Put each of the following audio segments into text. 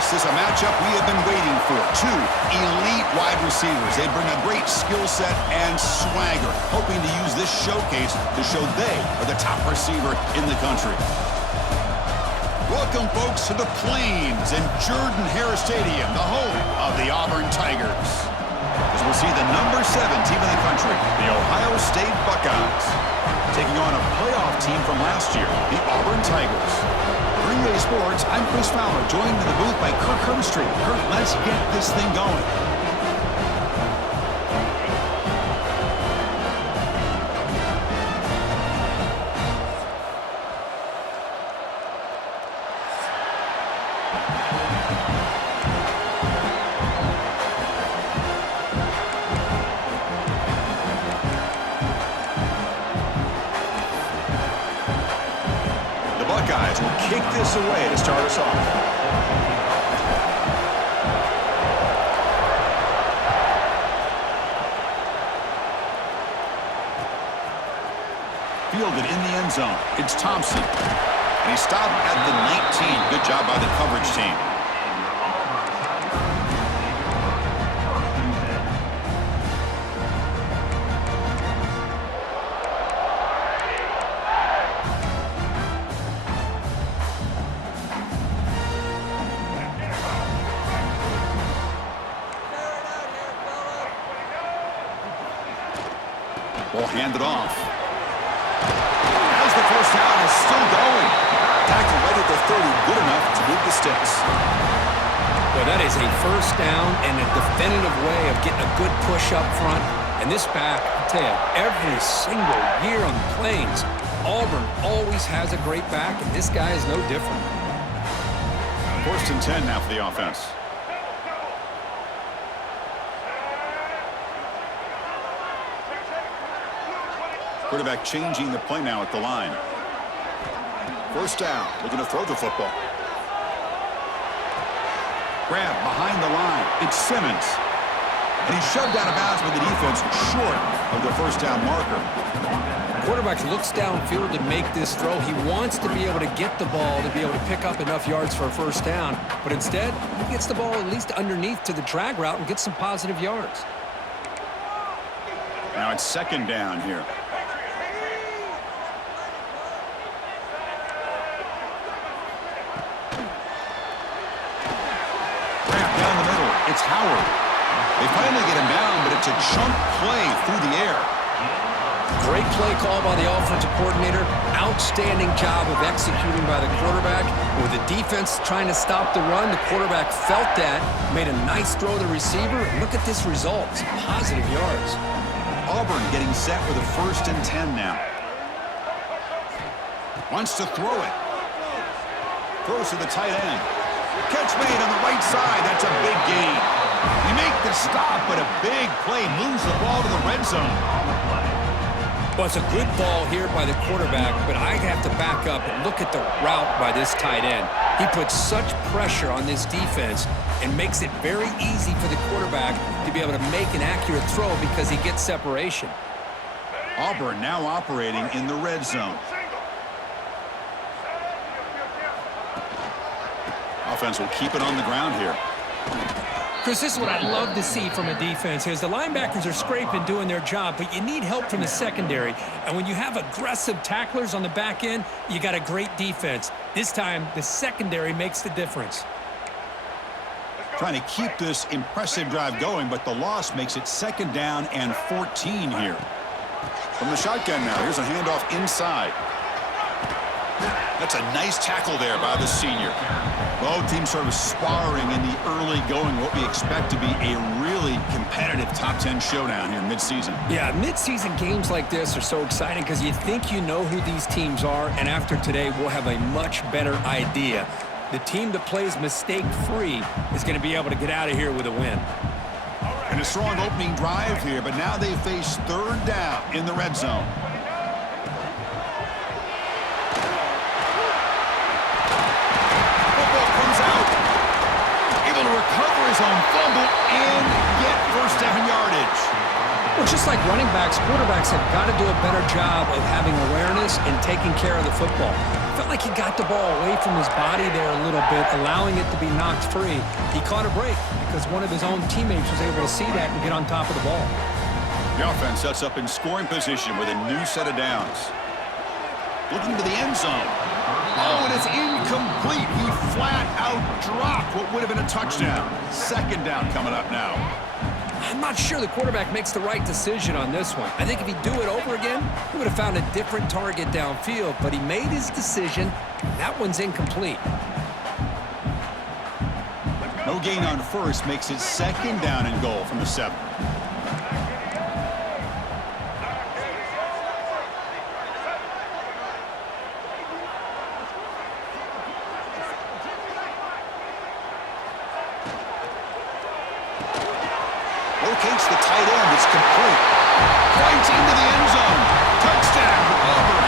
This is a matchup we have been waiting for. Two elite wide receivers. They bring a great skill set and swagger, hoping to use this showcase to show they are the top receiver in the country. Welcome, folks, to the Plains in Jordan-Hare Stadium, the home of the Auburn Tigers. As we'll see the number 7 team in the country, the Ohio State Buckeyes, taking on a playoff team from last year, the Auburn Tigers. Greenway Sports, I'm Chris Fowler, joined in the booth by Kirk Herbstreit. Kirk, let's get this thing going. Buckeyes will kick this away to start us off. Fielded in the end zone. It's Thompson. And he stopped at the 19. Good job by the coverage team. Ball handed off. As the first down is still going. Tackle right at the 30, good enough to move the sticks. Well, that is a first down and a definitive way of getting a good push up front. And this back, I tell you, every single year on the Plains, Auburn always has a great back, and this guy is no different. 1st and 10 now for the offense. Quarterback changing the play now at the line. First down, looking to throw the football. Grab behind the line. It's Simmons. And he's shoved out of bounds with the defense short of the first down marker. Quarterback looks downfield to make this throw. He wants to be able to get the ball to be able to pick up enough yards for a first down. But instead, he gets the ball at least underneath to the drag route and gets some positive yards. Now it's 2nd down here. It's Howard. They finally get him down, but it's a chunk play through the air. Great play call by the offensive coordinator. Outstanding job of executing by the quarterback. With the defense trying to stop the run, the quarterback felt that, made a nice throw to the receiver. Look at this result. It's positive yards. Auburn getting set with a 1st and 10 now. Wants to throw it. Throws to the tight end. Catch made on the right side. That's a big gain. You make the stop, but a big play moves the ball to the red zone. Well, it's a good ball here by the quarterback, but I have to back up and look at the route by this tight end. He puts such pressure on this defense and makes it very easy for the quarterback to be able to make an accurate throw because he gets separation. Auburn now operating in the red zone. Offense will keep it on the ground here. Chris, this is what I love to see from a defense is the linebackers are scraping, doing their job, but you need help from the secondary. And when you have aggressive tacklers on the back end, you got a great defense. This time, the secondary makes the difference. Trying to keep this impressive drive going, but the loss makes it 2nd down and 14 here. From the shotgun now, here's a handoff inside. That's a nice tackle there by the senior. Both teams sort of sparring in the early going, what we expect to be a really competitive top 10 showdown here mid-season. Yeah, mid-season games like this are so exciting because you think you know who these teams are, and after today, we'll have a much better idea. The team that plays mistake-free is going to be able to get out of here with a win. And a strong opening drive here, but now they face 3rd down in the red zone. Recover his own fumble and get first down yardage. Well, just like running backs, quarterbacks have got to do a better job of having awareness and taking care of the football. Felt like he got the ball away from his body there a little bit, allowing it to be knocked free. He caught a break because one of his own teammates was able to see that and get on top of the ball. The offense sets up in scoring position with a new set of downs. Looking to the end zone. Oh, and it's incomplete. He flat out dropped what would have been a touchdown. Second down coming up now. I'm not sure the quarterback makes the right decision on this one. I think if he'd do it over again, he would have found a different target downfield, but he made his decision. That one's incomplete. No gain on first makes it second down and goal from the 7. Locates the tight end. It's complete. Points into the end zone. Touchdown, Auburn.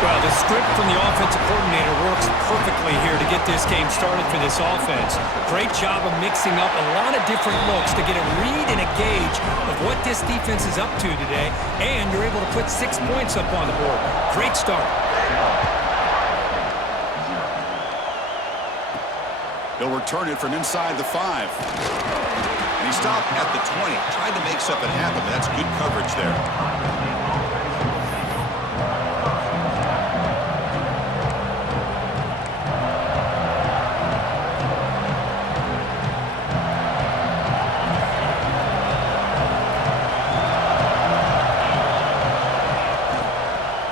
Well, the script from the offensive coordinator works perfectly here to get this game started for this offense. Great job of mixing up a lot of different looks to get a read and a gauge of what this defense is up to today, and you're able to put 6 points up on the board. Great start. They'll return it from inside the 5. And he stopped at the 20. Tried to make something happen, but that's good coverage there.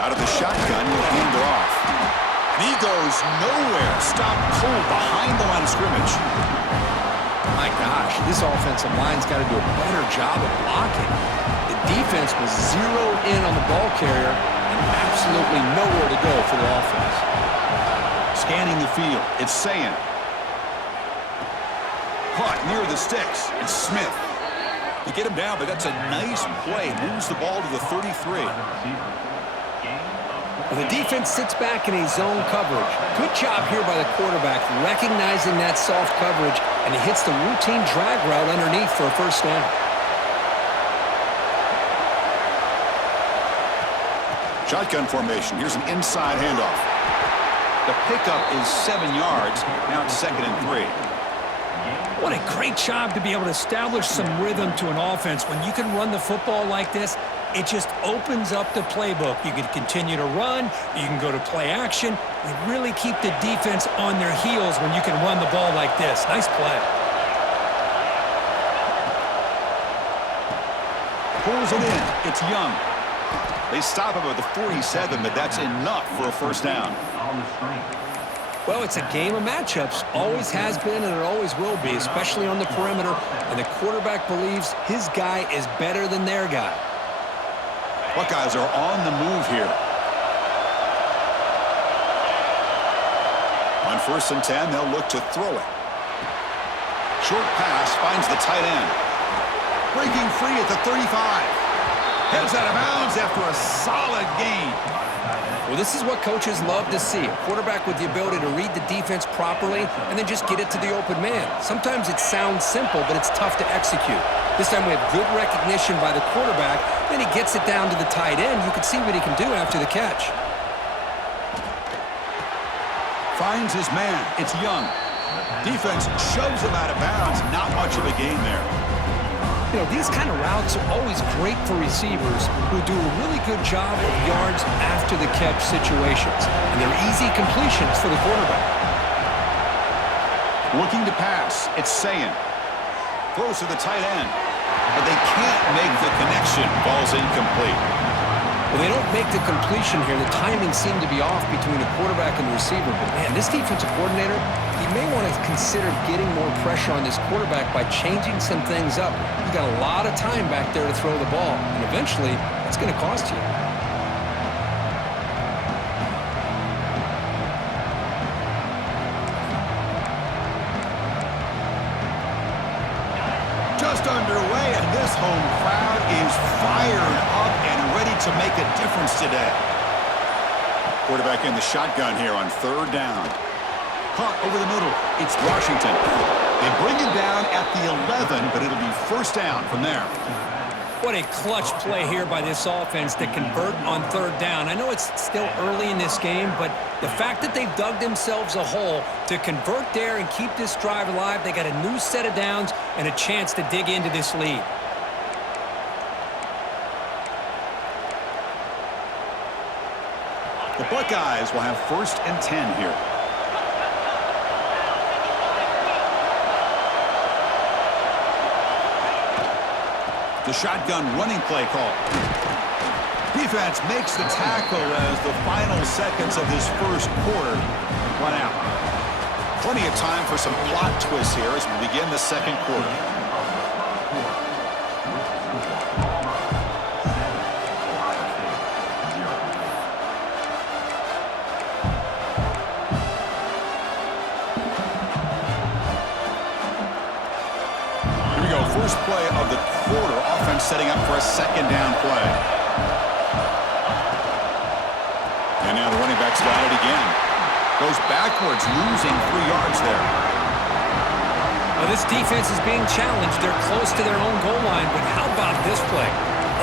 Out of the shotgun, he'll hand it off. And he goes nowhere. Stopped cold behind the line of scrimmage. My gosh, this offensive line's got to do a better job of blocking. The defense was zeroed in on the ball carrier and absolutely nowhere to go for the offense. Scanning the field, it's Sayin. Caught near the sticks, it's Smith. You get him down, but that's a nice play. Moves the ball to the 33. Well, the defense sits back in a zone coverage. Good job here by the quarterback, recognizing that soft coverage, and he hits the routine drag route underneath for a first down. Shotgun formation. Here's an inside handoff. The pickup is 7 yards. Now it's 2nd and 3. What a great job to be able to establish some rhythm to an offense. When you can run the football like this, it just opens up the playbook. You can continue to run. You can go to play action. You really keep the defense on their heels when you can run the ball like this. Nice play. Pulls it in. It's Young. They stop him at the 47, but that's enough for a first down. Well, it's a game of matchups. Always has been, and it always will be, especially on the perimeter. And the quarterback believes his guy is better than their guy. Buckeyes are on the move here. On 1st and 10, they'll look to throw it. Short pass finds the tight end. Breaking free at the 35. Heads out of bounds after a solid gain. Well, this is what coaches love to see. A quarterback with the ability to read the defense properly and then just get it to the open man. Sometimes it sounds simple, but it's tough to execute. This time we have good recognition by the quarterback. Then he gets it down to the tight end. You can see what he can do after the catch. Finds his man. It's Young. Defense shoves him out of bounds. Not much of a gain there. You know, these kind of routes are always great for receivers who do a really good job of yards after the catch situations. And they're easy completions for the quarterback. Looking to pass. It's Sayin. Close to the tight end. But they can't make the connection. Ball's incomplete. Well, they don't make the completion here. The timing seemed to be off between the quarterback and the receiver. But, man, this defensive coordinator, he may want to consider getting more pressure on this quarterback by changing some things up. He's got a lot of time back there to throw the ball. And eventually, it's going to cost you. Just underway, and this home crowd is fired up and ready to make a difference today. Quarterback in the shotgun here on 3rd down. Caught over the middle. It's Washington. They bring him down at the 11, but it'll be first down from there. What a clutch play here by this offense to convert on third down. I know it's still early in this game, but the fact that they've dug themselves a hole to convert there and keep this drive alive, they got a new set of downs and a chance to dig into this lead. The Buckeyes will have 1st and 10 here. The shotgun running play call. Defense makes the tackle as the final seconds of this first quarter run out. Plenty of time for some plot twists here as we begin the second quarter. First play of the quarter. Offense setting up for a 2nd down play. And now the running back's got it again. Goes backwards, losing 3 yards there. Well, this defense is being challenged. They're close to their own goal line, but how about this play?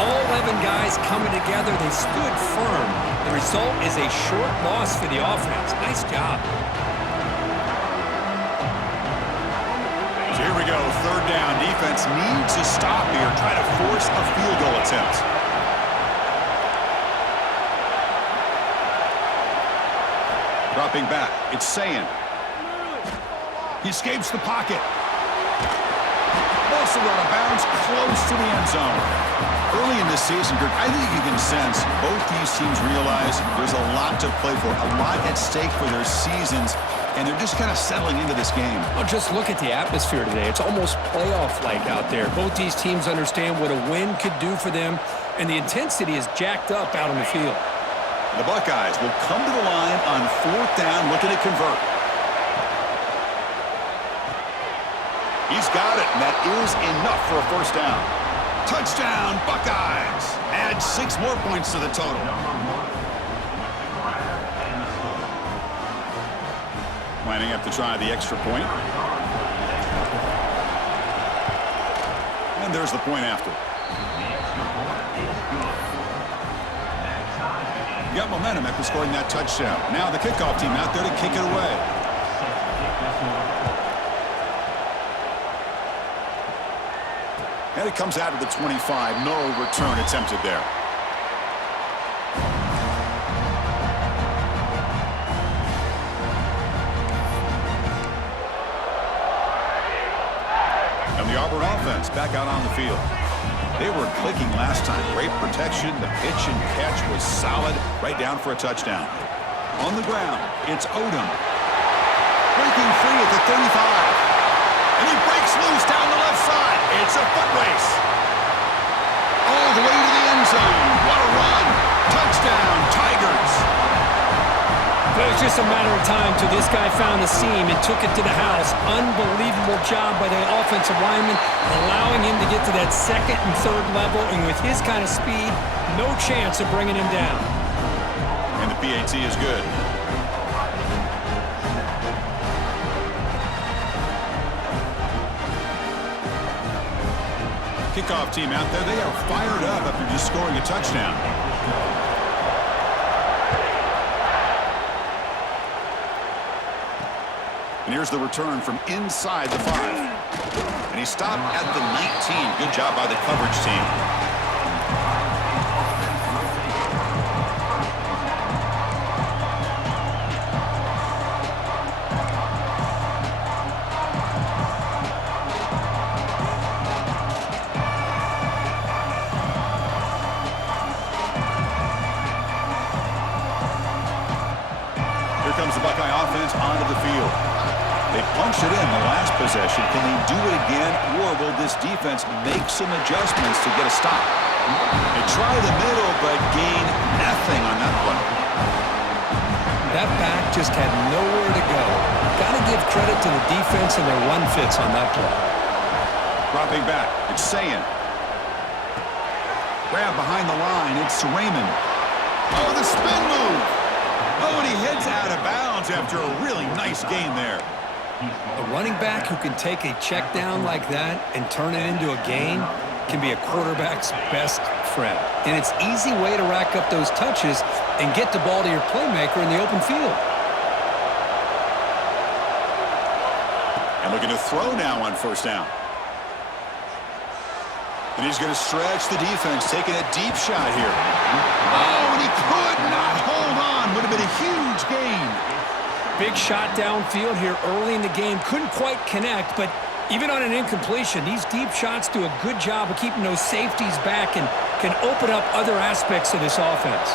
All 11 guys coming together. They stood firm. The result is a short loss for the offense. Nice job. Here we go, 3rd down. Defense needs to stop here, try to force a field goal attempt. Dropping back, it's Sayin. He escapes the pocket. Also out of bounds, close to the end zone. Early in this season, Greg, I think you can sense both these teams realize there's a lot to play for, a lot at stake for their seasons, and they're just kind of settling into this game. Well, just look at the atmosphere today. It's almost playoff-like out there. Both these teams understand what a win could do for them, and the intensity is jacked up out on the field. The Buckeyes will come to the line on 4th down, looking to convert. He's got it, and that is enough for a 1st down. Touchdown, Buckeyes. Add 6 more points to the total. Lining up to try the extra point. And there's the point after. Got momentum after scoring that touchdown. Now the kickoff team out there to kick it away. And it comes out of the 25. No return attempted there. And the Auburn offense back out on the field. They were clicking last time. Great protection. The pitch and catch was solid. Right down for a touchdown. On the ground, it's Odom. Breaking free at the 35. And he breaks loose down the left side. It's a foot race. All the way to the end zone. What a run. Touchdown, Tigers. It was just a matter of time till this guy found a seam and took it to the house. Unbelievable job by the offensive lineman, allowing him to get to that 2nd and 3rd level. And with his kind of speed, no chance of bringing him down. And the PAT is good. Kickoff team out there. They are fired up after just scoring a touchdown. And here's the return from inside the 5. And he stopped at the 19. Good job by the coverage team. Comes the Buckeye offense onto the field. They punched it in the last possession. Can they do it again, or will this defense make some adjustments to get a stop? They try the middle, but gain nothing on that one. That back just had nowhere to go. Got to give credit to the defense and their run fits on that play. Dropping back, it's Sayin. Grab behind the line, it's Raymond. Oh, the spin move. Oh, and he heads out of bounds after a really nice gain there. A running back who can take a check down like that and turn it into a gain, can be a quarterback's best friend. And it's an easy way to rack up those touches and get the ball to your playmaker in the open field. And looking to throw now on first down. And he's going to stretch the defense, taking a deep shot here. Oh, and he could not hold on. Would have been a huge gain. Big shot downfield here early in the game. Couldn't quite connect, but even on an incompletion, these deep shots do a good job of keeping those safeties back and can open up other aspects of this offense.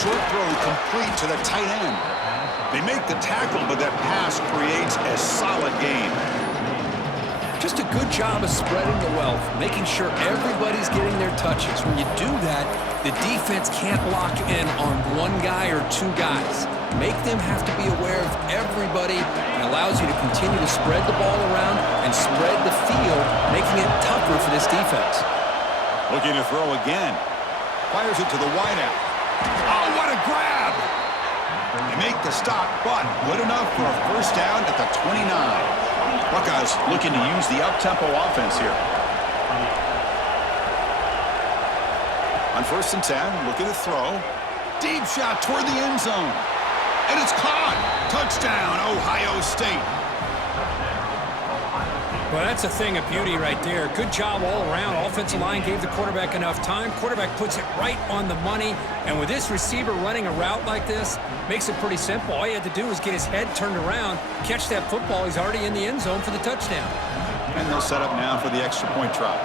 Short throw complete to the tight end. They make the tackle, but that pass creates a solid gain. Just a good job of spreading the wealth, making sure everybody's getting their touches. When you do that, the defense can't lock in on one guy or two guys. Make them have to be aware of everybody and allows you to continue to spread the ball around and spread the field, making it tougher for this defense. Looking to throw again. Fires it to the wideout. Oh, what a grab! They make the stop, but good enough for a first down at the 29. Buckeyes looking to use the up-tempo offense here. On 1st and 10, looking to throw. Deep shot toward the end zone. And it's caught. Touchdown, Ohio State. Well, that's a thing of beauty right there. Good job all around. Offensive line gave the quarterback enough time. Quarterback puts it right on the money. And with this receiver running a route like this, makes it pretty simple. All you had to do was get his head turned around, catch that football. He's already in the end zone for the touchdown. And they'll set up now for the extra point try.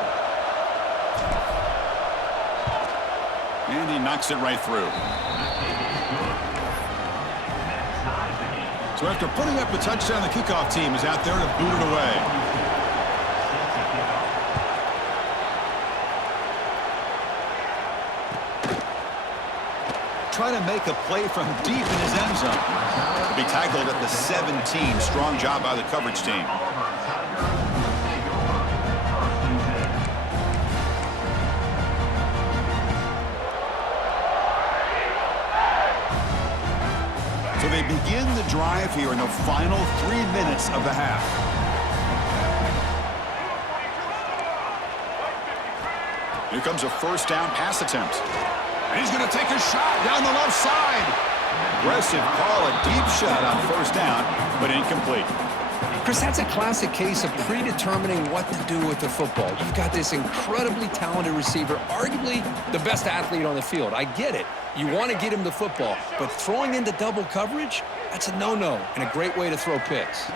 And he knocks it right through. So after putting up a touchdown, the kickoff team is out there to boot it away. Try to make a play from deep in his end zone. He'll be tackled at the 17. Strong job by the coverage team. So they begin the drive here in the final 3 minutes of the half. Here comes a first down pass attempt. And he's going to take a shot down the left side. Aggressive call, a deep shot on first down, but incomplete. Chris, that's a classic case of predetermining what to do with the football. You've got this incredibly talented receiver, arguably the best athlete on the field. I get it. You want to get him the football, but throwing into double coverage, that's a no-no and a great way to throw picks.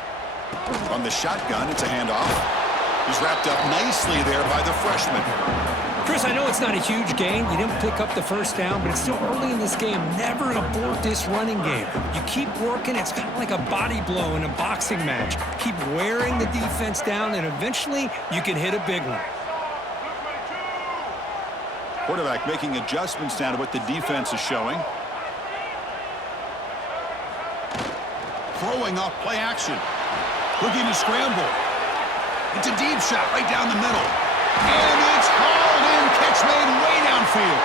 On the shotgun, it's a handoff. He's wrapped up nicely there by the freshman. Chris, I know it's not a huge gain. You didn't pick up the first down, but it's still early in this game. Never abort this running game. You keep working. It's kind of like a body blow in a boxing match. Keep wearing the defense down, and eventually you can hit a big one. Quarterback making adjustments now to what the defense is showing. Throwing off play action. Looking to scramble. It's a deep shot right down the middle. And it's hauled in. Catch made way downfield.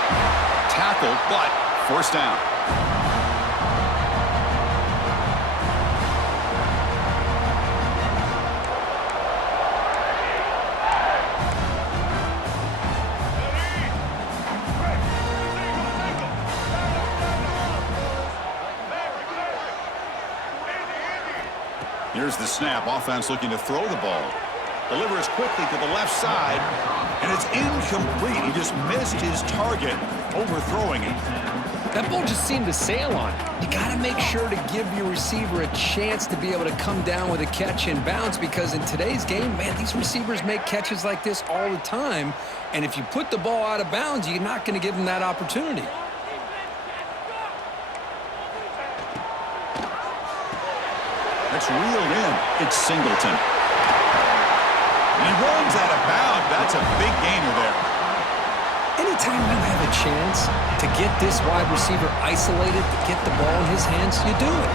Tackled, but first down. Here's the snap. Offense looking to throw the ball. Delivers quickly to the left side, and it's incomplete. He just missed his target, overthrowing it. That ball just seemed to sail on it. You got to make sure to give your receiver a chance to be able to come down with a catch and bounce, because in today's game, man, these receivers make catches like this all the time, and if you put the ball out of bounds, you're not going to give them that opportunity. That's reeled in. It's Singleton. And he runs out of bounds. That's a big gainer there. Anytime you have a chance to get this wide receiver isolated, to get the ball in his hands, you do it.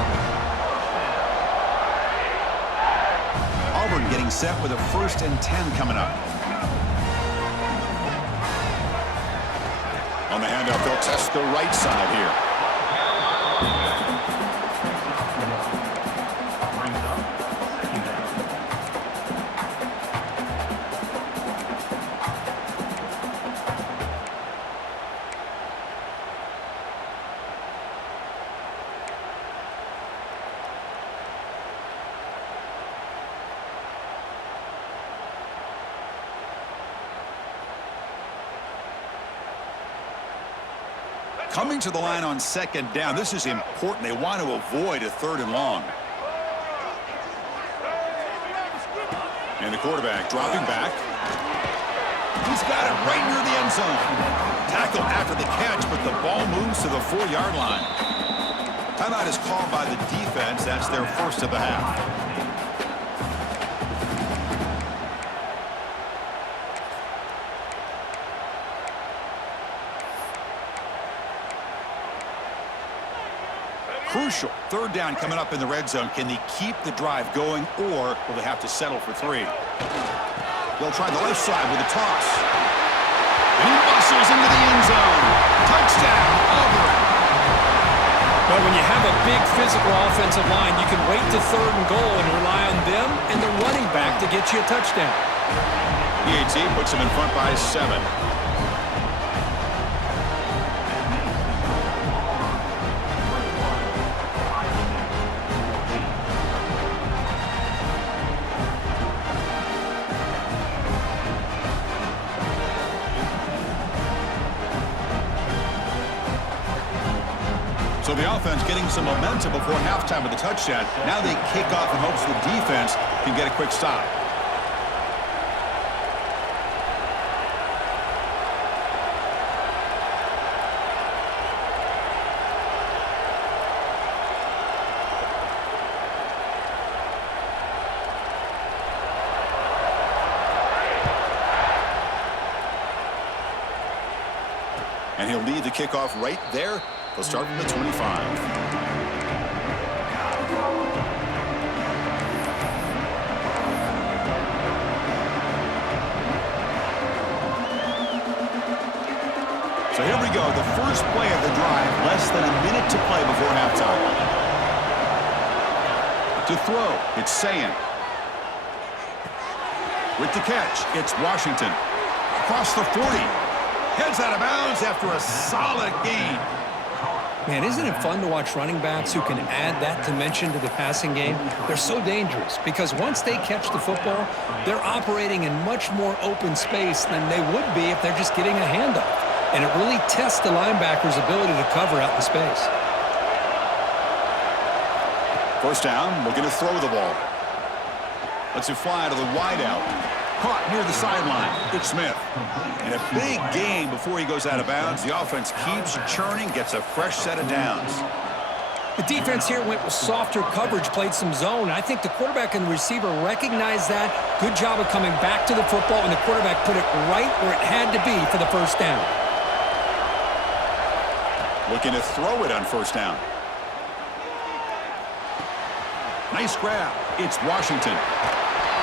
Auburn getting set with a 1st and 10 coming up. On the handoff, they'll test the right side here. Coming to the line on second down. This is important. They want to avoid a 3rd and long. And the quarterback dropping back. He's got it right near the end zone. Tackle after the catch, but the ball moves to the 4-yard line. Timeout is called by the defense. That's their first of the half. Crucial. 3rd down coming up in the red zone. Can they keep the drive going, or will they have to settle for 3? They'll try the left side with a toss. And he muscles into the end zone. Touchdown, Auburn. But when you have a big physical offensive line, you can wait to 3rd and goal and rely on them and the running back to get you a touchdown. PAT puts him in front by 7. So the offense getting some momentum before halftime with the touchdown. Now they kick off in hopes the defense can get a quick stop. And he'll lead the kickoff right there. They'll start from the 25. So here we go. The first play of the drive. Less than a minute to play before halftime. To throw, it's Sayin. With the catch, it's Washington. Across the 40. Heads out of bounds after a solid gain. Man, isn't it fun to watch running backs who can add that dimension to the passing game? They're so dangerous because once they catch the football, they're operating in much more open space than they would be if they're just getting a handoff. And it really tests the linebacker's ability to cover out in space. First down, looking to throw the ball. Lets it fly to the wideout. Caught near the sideline. It's Smith. And a big gain before he goes out of bounds. The offense keeps churning, gets a fresh set of downs. The defense here went with softer coverage, played some zone. I think the quarterback and the receiver recognized that. Good job of coming back to the football, and the quarterback put it right where it had to be for the first down. Looking to throw it on first down. Nice grab. It's Washington.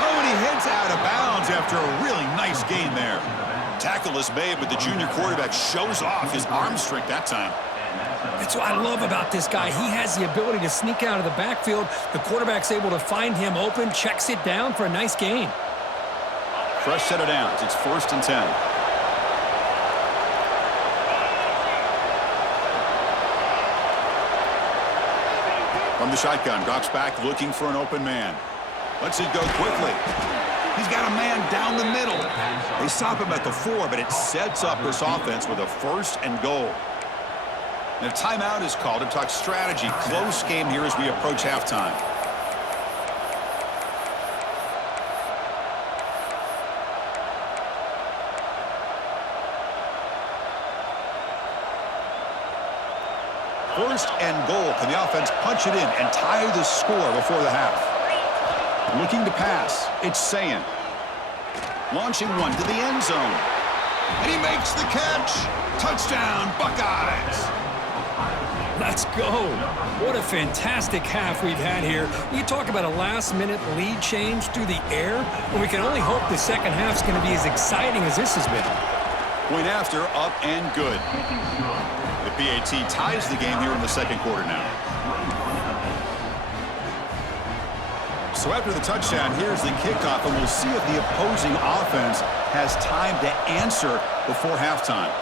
Oh, and he heads out of bounds after a really nice gain there. Tackle is made, but the junior quarterback shows off his arm strength that time. That's what I love about this guy. He has the ability to sneak out of the backfield. The quarterback's able to find him open, checks it down for a nice gain. Fresh set of downs. It's 1st and 10. From the shotgun, drops back looking for an open man. Lets it go quickly. He's got a man down the middle. They stop him at the 4, but it sets up this offense with a 1st and goal. And a timeout is called to talk strategy. Close game here as we approach halftime. First and goal. Can the offense punch it in and tie the score before the half? Looking to pass. It's Sayin. Launching one to the end zone. And he makes the catch. Touchdown, Buckeyes. Let's go. What a fantastic half we've had here. You talk about a last-minute lead change through the air, and we can only hope the second half's going to be as exciting as this has been. Point after, up and good. The PAT ties the game here in the second quarter now. So after the touchdown, here's the kickoff, and we'll see if the opposing offense has time to answer before halftime.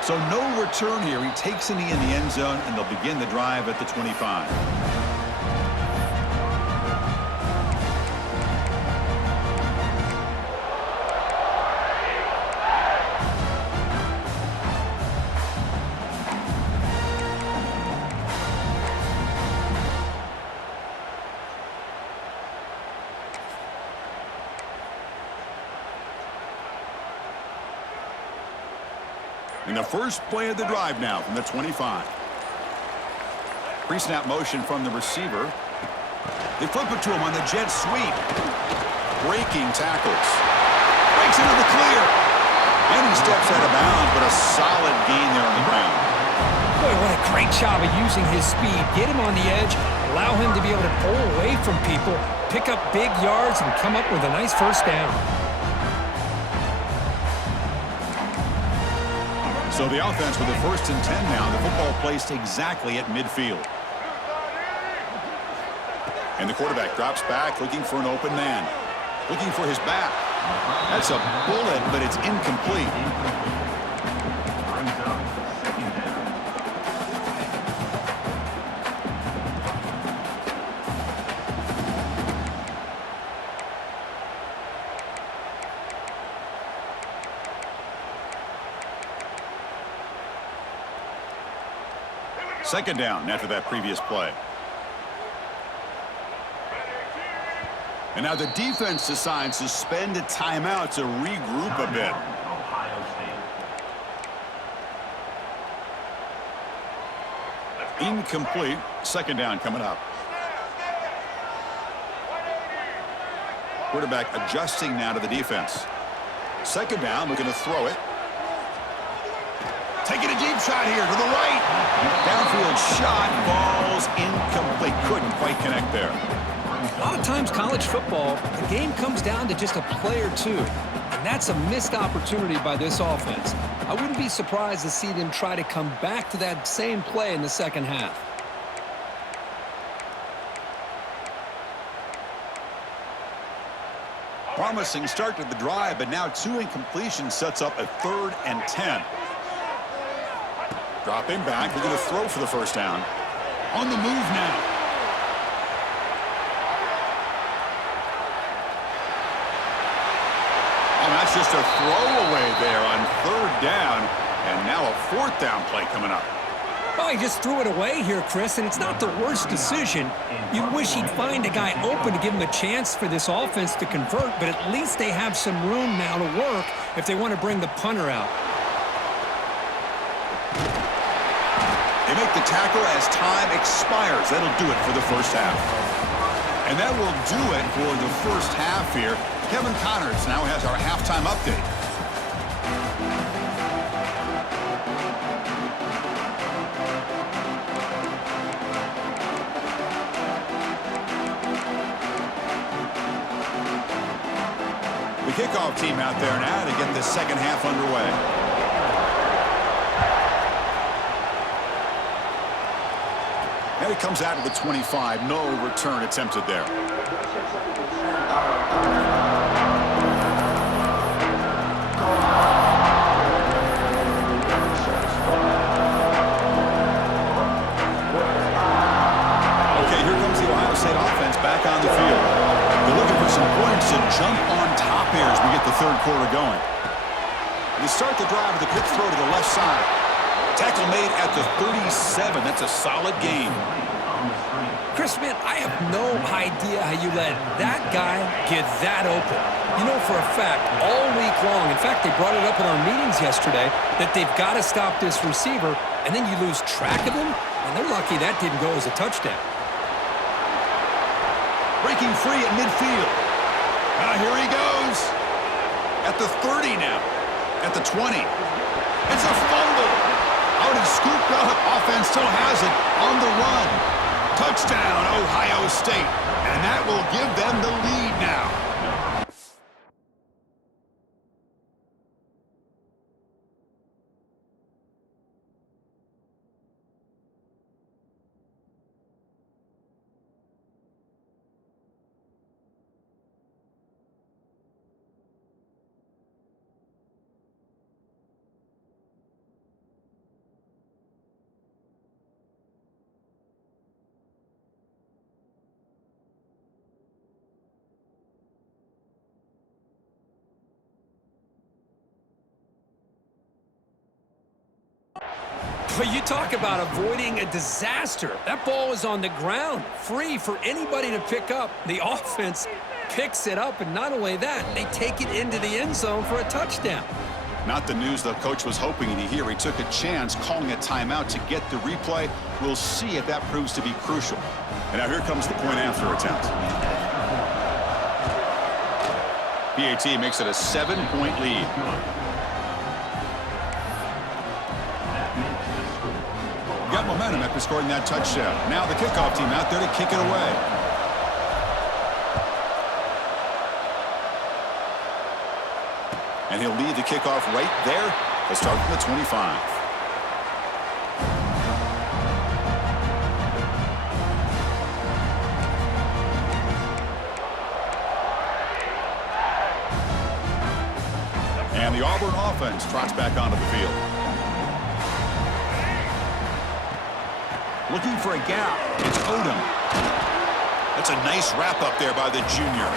So no return here. He takes a knee in the end zone, and they'll begin the drive at the 25. And the first play of the drive now from the 25. Pre-snap motion from the receiver. They flip it to him on the jet sweep. Breaking tackles. Breaks into the clear. And he steps out of bounds, but a solid gain there on the ground. Boy, what a great job of using his speed. Get him on the edge, allow him to be able to pull away from people, pick up big yards, and come up with a nice first down. So the offense with the 1st and 10 now. The football placed exactly at midfield. And the quarterback drops back, looking for an open man. Looking for his back. That's a bullet, but it's incomplete. Second down after that previous play. And now the defense decides to spend a timeout to regroup a bit. Incomplete. Second down coming up. Quarterback adjusting now to the defense. Second down, looking to throw it. Taking a deep shot here to the right. Downfield shot, falls incomplete. Couldn't quite connect there. A lot of times college football, the game comes down to just a play or two. And that's a missed opportunity by this offense. I wouldn't be surprised to see them try to come back to that same play in the second half. Promising start to the drive, but now 2 incompletions sets up a 3rd and 10. Dropping back, we're going to throw for the first down. On the move now. And that's just a throwaway there on 3rd down, and now a 4th down play coming up. Oh, he just threw it away here, Chris, and it's not the worst decision. You wish he'd find a guy open to give him a chance for this offense to convert, but at least they have some room now to work if they want to bring the punter out. They make the tackle as time expires. That'll do it for the first half. And that will do it for the first half here. Kevin Connors now has our halftime update. The kickoff team out there now to get the second half underway. And it comes out of the 25. No return attempted there. Okay, here comes the Ohio State offense back on the field. They're looking for some points to jump on top here as we get the third quarter going. They start the drive with a quick throw to the left side. Tackle made at the 37. That's a solid gain. Chris, man, I have no idea how you let that guy get that open. You know for a fact, all week long, in fact, they brought it up in our meetings yesterday, that they've got to stop this receiver, and then you lose track of him, and they're lucky that didn't go as a touchdown. Breaking free at midfield. Here he goes. At the 30 now. At the 20. It's a fumble. Out and scooped up. Offense still has it on the run. Touchdown, Ohio State. And that will give them the lead now. But you talk about avoiding a disaster. That ball is on the ground, free for anybody to pick up. The offense picks it up, and not only that, they take it into the end zone for a touchdown. Not the news the coach was hoping to hear. He took a chance calling a timeout to get the replay. We'll see if that proves to be crucial. And now here comes the point after attempt. PAT makes it a 7-point lead. Got momentum after scoring that touchdown. Now the kickoff team out there to kick it away. And he'll lead the kickoff right there. Let's start from the 25. And the Auburn offense trots back onto the field. Looking for a gap. It's Odom. That's a nice wrap up there by the junior.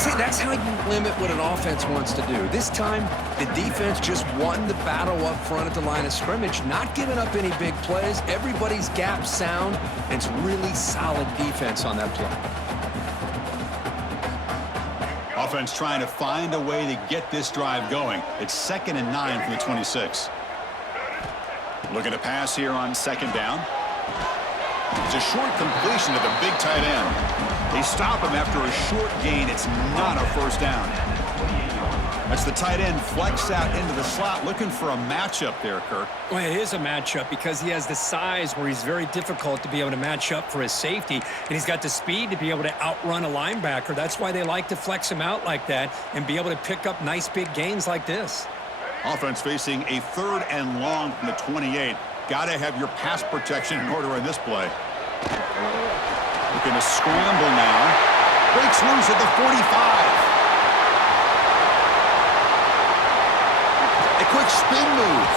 See, that's how you limit what an offense wants to do. This time, the defense just won the battle up front at the line of scrimmage, not giving up any big plays. Everybody's gap sound, and it's really solid defense on that play. Offense trying to find a way to get this drive going. It's 2nd and 9 from the 26. Looking to pass here on 2nd down. It's a short completion to the big tight end. They stop him after a short gain. It's not a first down. That's the tight end flex out into the slot, looking for a matchup there, Kirk. Well, it is a matchup because he has the size where he's very difficult to be able to match up for his safety, and he's got the speed to be able to outrun a linebacker. That's why they like to flex him out like that and be able to pick up nice big gains like this. Offense facing a 3rd and long from the 28. Got to have your pass protection in order in this play. Looking to scramble now. Breaks loose at the 45. A quick spin move.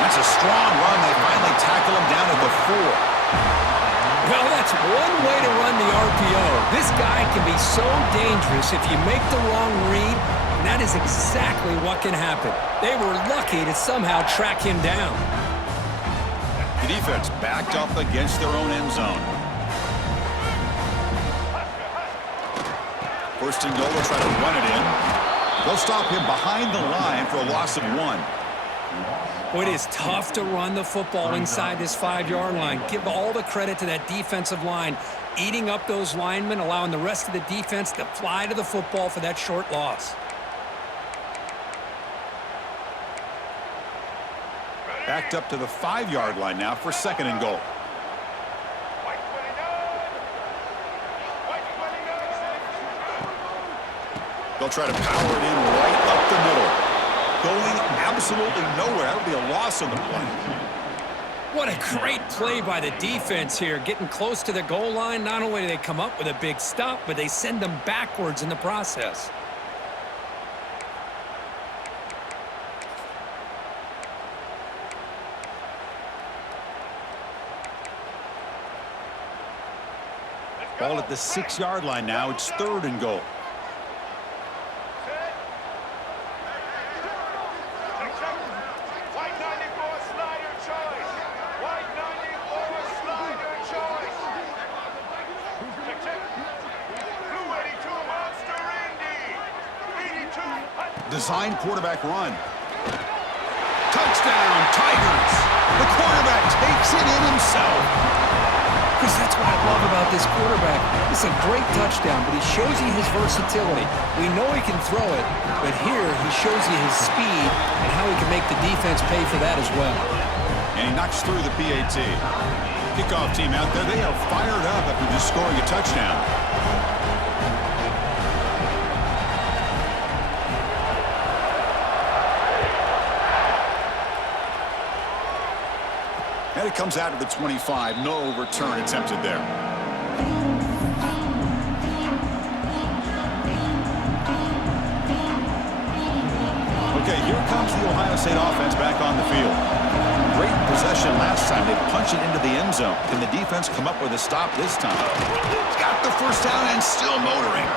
That's a strong run. They finally tackle him down at the 4. Well, that's one way to run the RPO. This guy can be so dangerous if you make the wrong read, and that is exactly what can happen. They were lucky to somehow track him down. The defense backed up against their own end zone. First and goal, they'll try to run it in. They'll stop him behind the line for a loss of 1. Well, it is tough to run the football inside this 5-yard line. Give all the credit to that defensive line, eating up those linemen, allowing the rest of the defense to fly to the football for that short loss. Backed up to the 5-yard line now for 2nd and goal. They'll try to power it in right up the middle. Going absolutely nowhere. That'll be a loss on the play. What a great play by the defense here. Getting close to the goal line, not only do they come up with a big stop, but they send them backwards in the process. Ball at the 6-yard line now. It's 3rd and goal. Design quarterback run. Touchdown, Tigers. The quarterback takes it in himself. Chris, that's what I love about this quarterback. It's a great touchdown, but he shows you his versatility. We know he can throw it, but here he shows you his speed and how he can make the defense pay for that as well. And he knocks through the PAT. Kickoff team out there, they are fired up after just scoring a touchdown. And it comes out of the 25. No return attempted there. Okay, here comes the Ohio State offense back on the field. Great possession last time. They punch it into the end zone. Can the defense come up with a stop this time? He's got the first down and still motoring.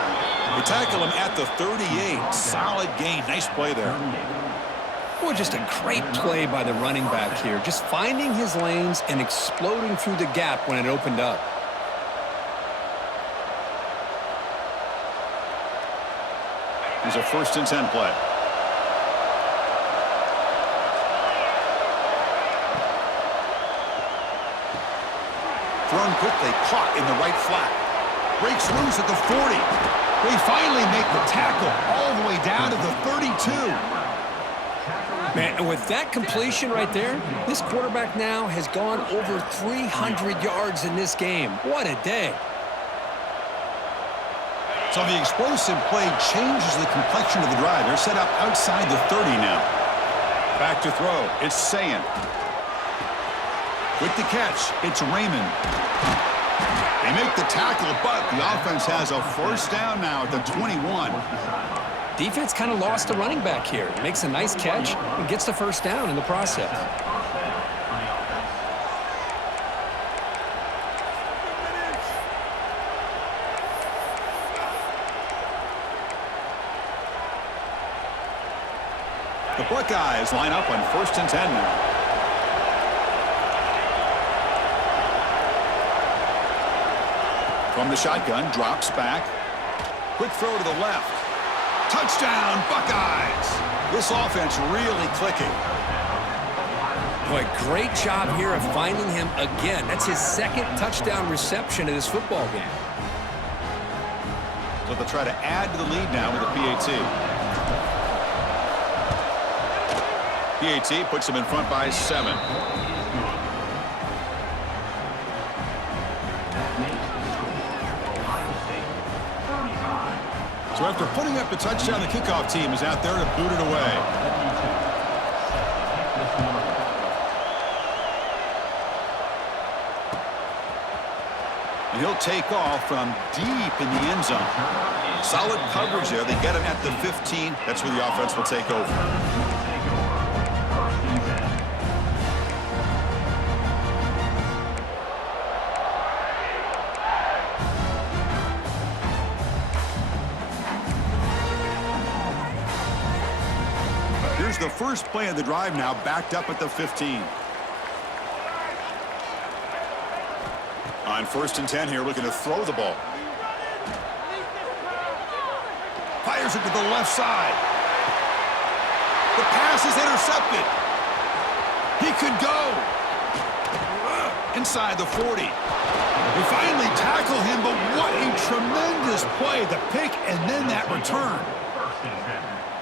They tackle him at the 38. Solid gain. Nice play there. Well, just a great play by the running back here. Just finding his lanes and exploding through the gap when it opened up. Here's a 1st and 10 play. Thrown quickly, caught in the right flat. Breaks loose at the 40. They finally make the tackle all the way down to the 32. Man, and with that completion right there, this quarterback now has gone over 300 yards in this game. What a day. So the explosive play changes the complexion of the drive. They're set up outside the 30 now. Back to throw. It's Sayan. With the catch, it's Raymond. They make the tackle, but the offense has a first down now at the 21. Defense kind of lost a running back here. Makes a nice catch and gets the first down in the process. The Buckeyes line up on 1st and 10 now. From the shotgun, drops back. Quick throw to the left. Touchdown, Buckeyes! This offense really clicking. Boy, great job here of finding him again. That's his second touchdown reception in this football game. So they'll try to add to the lead now with a PAT. PAT puts them in front by 7. So after putting up the touchdown, the kickoff team is out there to boot it away. And he'll take off from deep in the end zone. Solid coverage there. They get him at the 15. That's where the offense will take over. Here's the first play of the drive now, backed up at the 15. On 1st and 10 here, looking to throw the ball. Fires it to the left side. The pass is intercepted. He could go. Inside the 40. We finally tackle him, but what a tremendous play. The pick and then that return.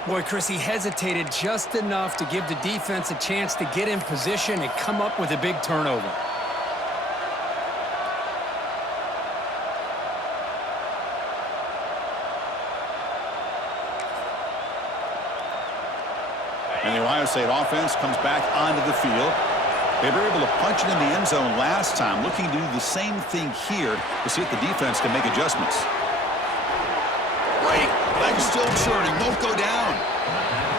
Boy, Chris, he hesitated just enough to give the defense a chance to get in position and come up with a big turnover. And the Ohio State offense comes back onto the field. They were able to punch it in the end zone last time, looking to do the same thing here to see if the defense can make adjustments. Great. Legs still churning, won't go down.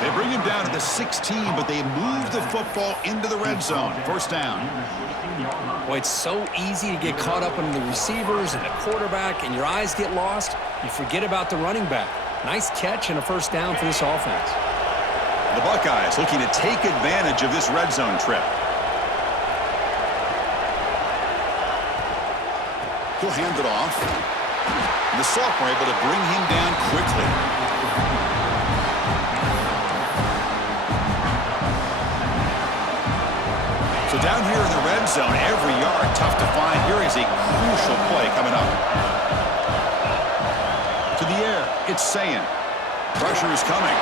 They bring him down to the 16, but they move the football into the red zone. First down. Boy, it's so easy to get caught up on the receivers and the quarterback, and your eyes get lost. You forget about the running back. Nice catch and a first down for this offense. The Buckeyes looking to take advantage of this red zone trip. He'll hand it off. And the sophomore able to bring him down quickly. So down here in the red zone, every yard tough to find. Here is a crucial play coming up. To the air, it's Sayan. Pressure is coming.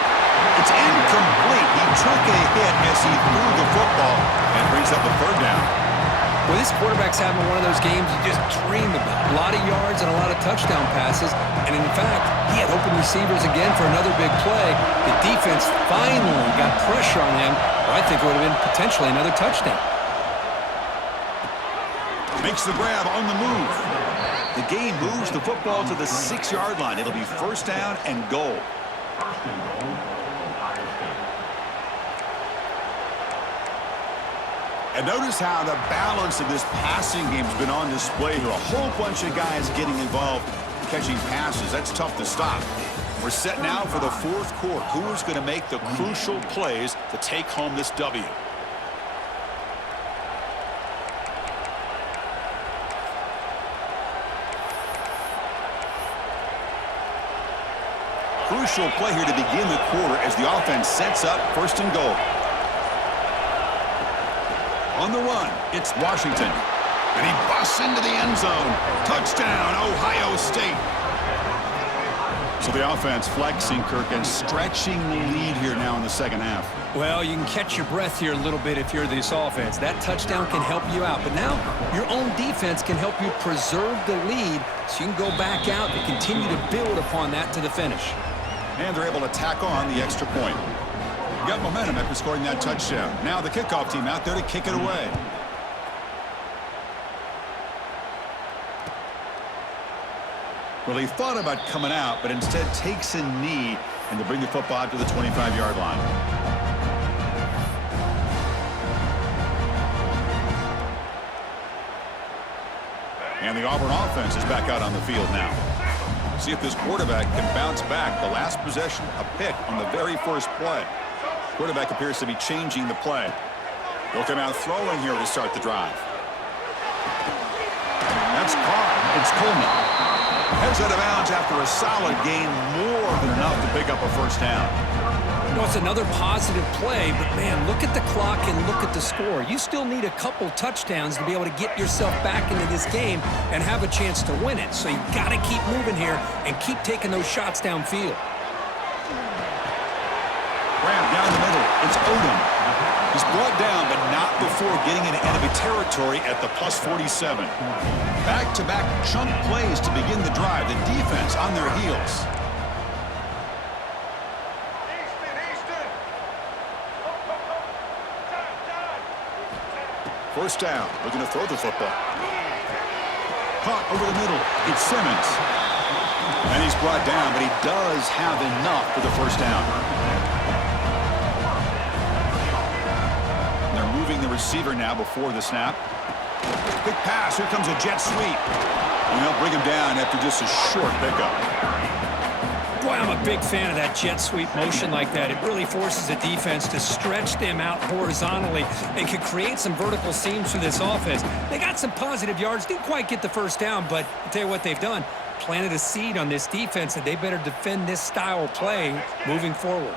It's incomplete. He took a hit as he threw the football and brings up the third down. Well, this quarterback's having one of those games you just dream about. A lot of yards and a lot of touchdown passes. And in fact, he had open receivers again for another big play. The defense finally got pressure on him, or I think it would have been potentially another touchdown. Makes the grab on the move. The gain moves the football to the 6-yard line. It'll be first down and goal. And notice how the balance of this passing game has been on display here. A whole bunch of guys getting involved catching passes. That's tough to stop. We're set now for the fourth quarter. Who is going to make the crucial plays to take home this W? Crucial play here to begin the quarter as the offense sets up first and goal. On the run, it's Washington. And he busts into the end zone. Touchdown, Ohio State. So the offense flexing, Kirk, and stretching the lead here now in the second half. Well, you can catch your breath here a little bit if you're this offense. That touchdown can help you out. But now your own defense can help you preserve the lead so you can go back out and continue to build upon that to the finish. And they're able to tack on the extra point. Got momentum after scoring that touchdown. Now the kickoff team out there to kick it away. Well, he thought about coming out, but instead takes a knee and to bring the football out to the 25-yard line. And the Auburn offense is back out on the field now. See if this quarterback can bounce back. The last possession, a pick on the very first play. Quarterback appears to be changing the play. He'll come out throwing here to start the drive. That's caught. It's Coleman. Heads out of bounds after a solid gain, more than enough to pick up a first down. You know, it's another positive play, but, man, look at the clock and look at the score. You still need a couple touchdowns to be able to get yourself back into this game and have a chance to win it. So you've got to keep moving here and keep taking those shots downfield. Grab down the middle. It's Odom. He's brought down, but not before getting into enemy territory at the plus 47. Back-to-back chunk plays to begin the drive. The defense on their heels. First down. Looking to throw the football. Caught over the middle. It's Simmons. And he's brought down, but he does have enough for the first down. They're moving the receiver now before the snap. Quick pass. Here comes a jet sweep. And they'll bring him down after just a short pickup. Boy, I'm a big fan of that jet sweep motion like that. It really forces the defense to stretch them out horizontally and can create some vertical seams for this offense. They got some positive yards. Didn't quite get the first down, but I'll tell you what they've done. Planted a seed on this defense that they better defend this style of play moving forward.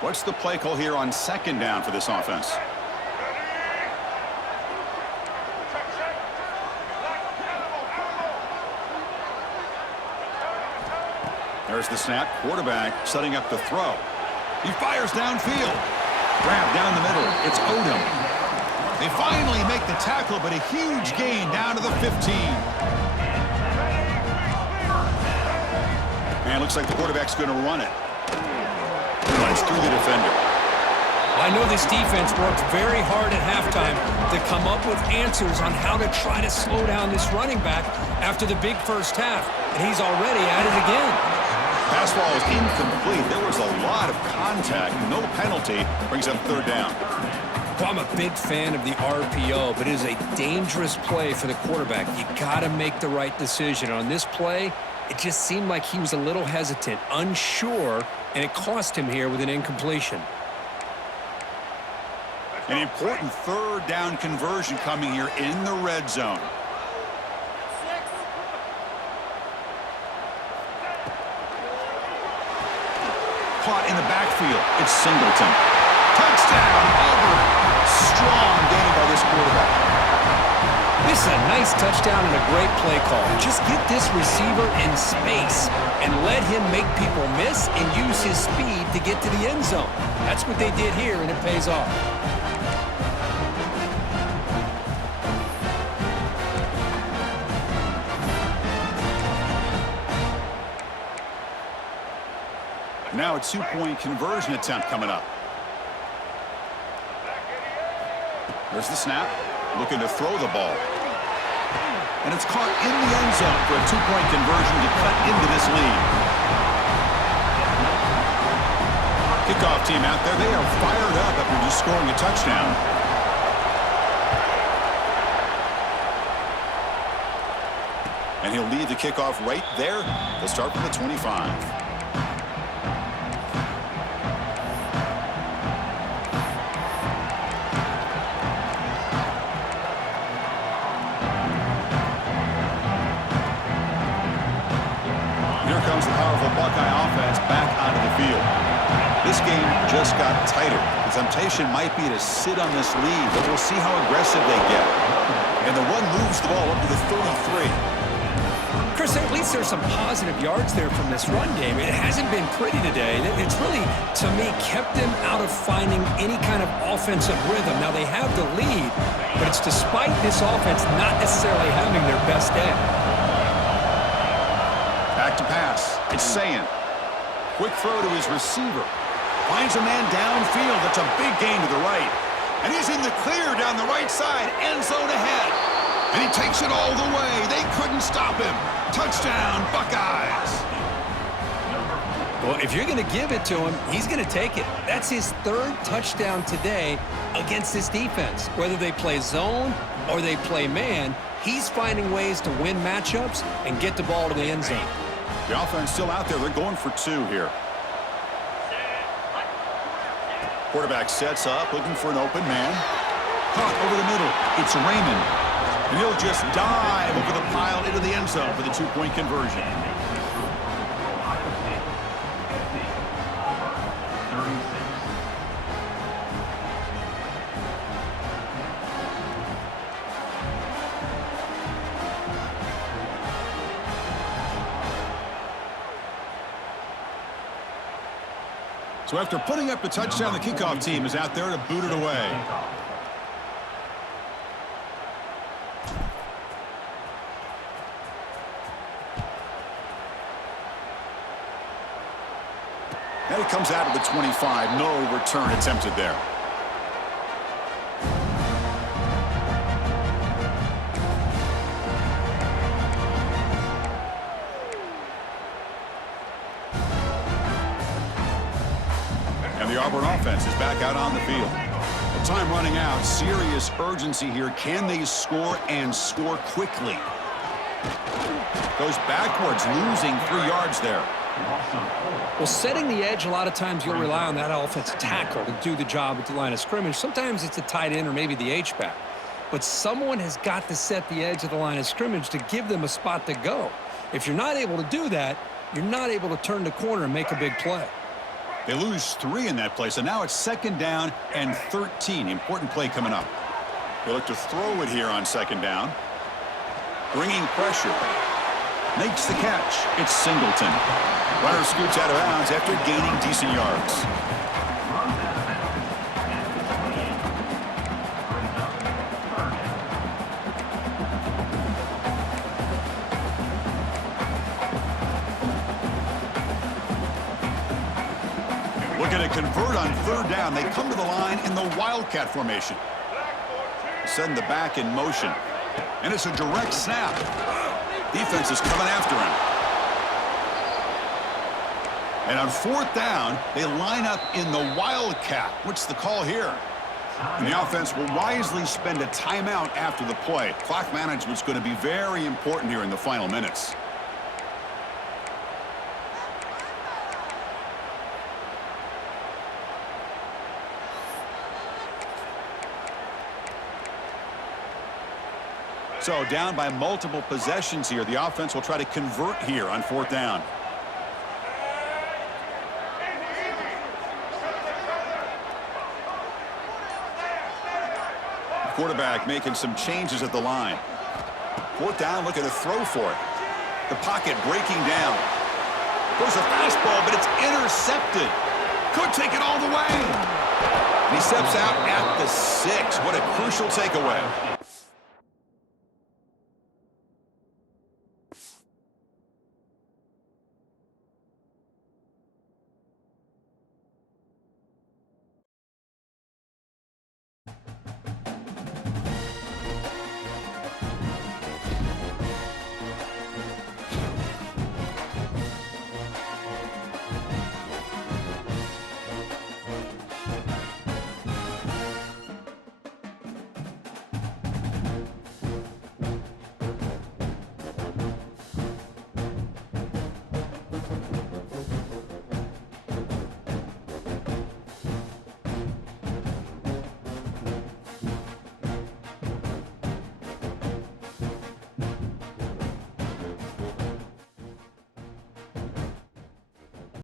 What's the play call here on second down for this offense? There's the snap. Quarterback setting up the throw. He fires downfield. Grab down the middle. It's Odom. They finally make the tackle, but a huge gain down to the 15. And looks like the quarterback's going to run it. Runs through the defender. I know this defense worked very hard at halftime to come up with answers on how to try to slow down this running back after the big first half, and he's already at it again. Pass ball is incomplete. There was a lot of contact. No penalty. Brings up third down. Well, I'm a big fan of the RPO, but it is a dangerous play for the quarterback. You got to make the right decision. On this play, it just seemed like he was a little hesitant, unsure, and it cost him here with an incompletion. An important third down conversion coming here in the red zone. Caught in the backfield. It's Singleton. Touchdown, Auburn. Strong game by this quarterback. This is a nice touchdown and a great play call. Just get this receiver in space and let him make people miss and use his speed to get to the end zone. That's what they did here, and it pays off. Now a two-point conversion attempt coming up. There's the snap. Looking to throw the ball. And it's caught in the end zone for a two-point conversion to cut into this lead. Kickoff team out there. They are fired up after just scoring a touchdown. And he'll lead the kickoff right there. They'll start from the 25. Comes the powerful Buckeye offense back onto the field. This game just got tighter. The temptation might be to sit on this lead, but we'll see how aggressive they get. And the one moves the ball up to the 33. Chris, at least there's some positive yards there from this run game. It hasn't been pretty today. It's really, to me, kept them out of finding any kind of offensive rhythm. Now, they have the lead, but it's despite this offense not necessarily having their best day. Back to pass. It's Sayin. Quick throw to his receiver. Finds a man downfield. That's a big gain to the right. And he's in the clear down the right side. End zone ahead. And he takes it all the way. They couldn't stop him. Touchdown, Buckeyes. Well, if you're going to give it to him, he's going to take it. That's his third touchdown today against this defense. Whether they play zone or they play man, he's finding ways to win matchups and get the ball to the end zone. The offense still out there. They're going for two here. Quarterback sets up, looking for an open man. Caught over the middle. It's Raymond. And he'll just dive over the pile into the end zone for the two-point conversion. So after putting up the touchdown, the kickoff team is out there to boot it away. And it comes out of the 25. No return attempted there. And the Auburn offense is back out on the field. The time running out. Serious urgency here. Can they score and score quickly? Goes backwards, losing 3 yards there. Well, setting the edge, a lot of times you'll rely on that offensive tackle to do the job at the line of scrimmage. Sometimes it's a tight end or maybe the H-back. But someone has got to set the edge of the line of scrimmage to give them a spot to go. If you're not able to do that, you're not able to turn the corner and make a big play. They lose 3 in that play, so now it's 2nd down and 13. Important play coming up. They look to throw it here on 2nd down. Bringing pressure. Makes the catch. It's Singleton. Runner scoots out of bounds after gaining decent yards. Looking to convert on 3rd down. They come to the line in the Wildcat formation. Send the back in motion. And it's a direct snap. Defense is coming after him. And on 4th down, they line up in the Wildcat. What's the call here? And the offense will wisely spend a timeout after the play. Clock management's going to be very important here in the final minutes. So down by multiple possessions here. The offense will try to convert here on 4th down. Quarterback making some changes at the line. 4th down, looking to throw for it. The pocket breaking down. Goes a fastball, but it's intercepted. Could take it all the way. And he steps out at the 6. What a crucial takeaway.